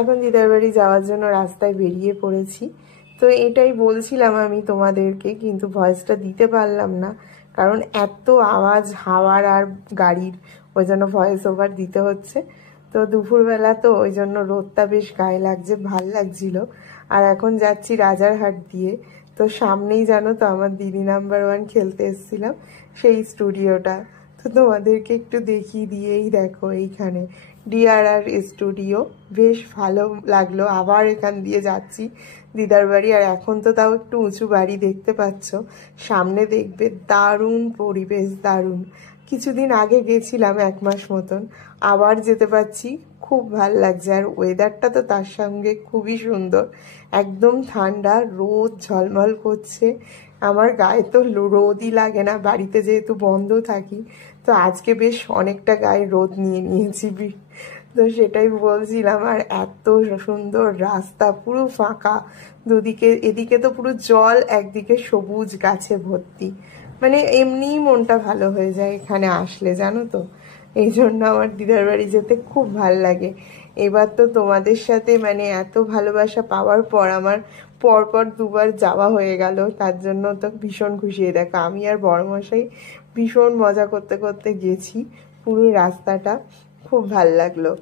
এখন দিদার বাড়ি যাওয়ার জন্য রাস্তায় বেরিয়ে পড়েছি। তো এটাই বলছিলাম আমি তোমাদেরকে, কিন্তু ভয়েসটা দিতে পারলাম না, কারণ এত আওয়াজ হাওয়ার আর গাড়ির, ওই জন্য ভয়েস ওভার দিতে হচ্ছে। তো দুপুরবেলা তো ওই জন্য রোদটা বেশ গায়ে লাগছে, ভাল লাগছিল। আর এখন যাচ্ছি রাজারহাট দিয়ে। তো সামনেই জানো তো আমার দিদি নাম্বার 1 খেলতে এসেছিলাম, সেই স্টুডিওটা। তো তোমাদেরকে একটু দেখিয়ে দিয়েই দেখো, এইখানে ডিআরআর স্টুডিও, বেশ ভালো লাগলো। আবার এখান দিয়ে যাচ্ছি দিদার বাড়ি। আর এখন তো তাও একটু উঁচু বাড়ি দেখতে পাচ্ছ, সামনে দেখবে দারুণ পরিবেশ, দারুণ। কিছুদিন আগে গেছিলাম 1 মাস মতন, আবার যেতে পারছি, খুব ভাল লাগছে। আর ওয়েদারটা তো তার সঙ্গে খুবই সুন্দর, একদম ঠান্ডা, রোদ ঝলমল করছে। আমার গায়ে তো রোদই লাগে না, বাড়িতে যেহেতু বন্ধ থাকি। তো আজকে বেশ অনেকটা গায়ে রোদ নিয়ে নিয়েছি। তো সেটাই বলছিলাম। আর এত সুন্দর রাস্তা, পুরো ফাঁকা দুদিকে, এদিকে তো পুরো জল, একদিকে সবুজ গাছে ভর্তি। মানে এমনিই মনটা ভালো হয়ে যায় এখানে আসলে, জানো তো। এই জন্য আমার দিদার বাড়ি যেতে খুব ভাল লাগে। এবার তো তোমাদের সাথে মানে এত ভালোবাসা পাওয়ার পর আমার পরপর 2বার যাওয়া হয়ে গেল, তার জন্য তো ভীষণ খুশি। দেখো আমি আর বড়মশাই ভীষণ মজা করতে করতে গেছি পুরো রাস্তাটা, খুব ভাল লাগলো।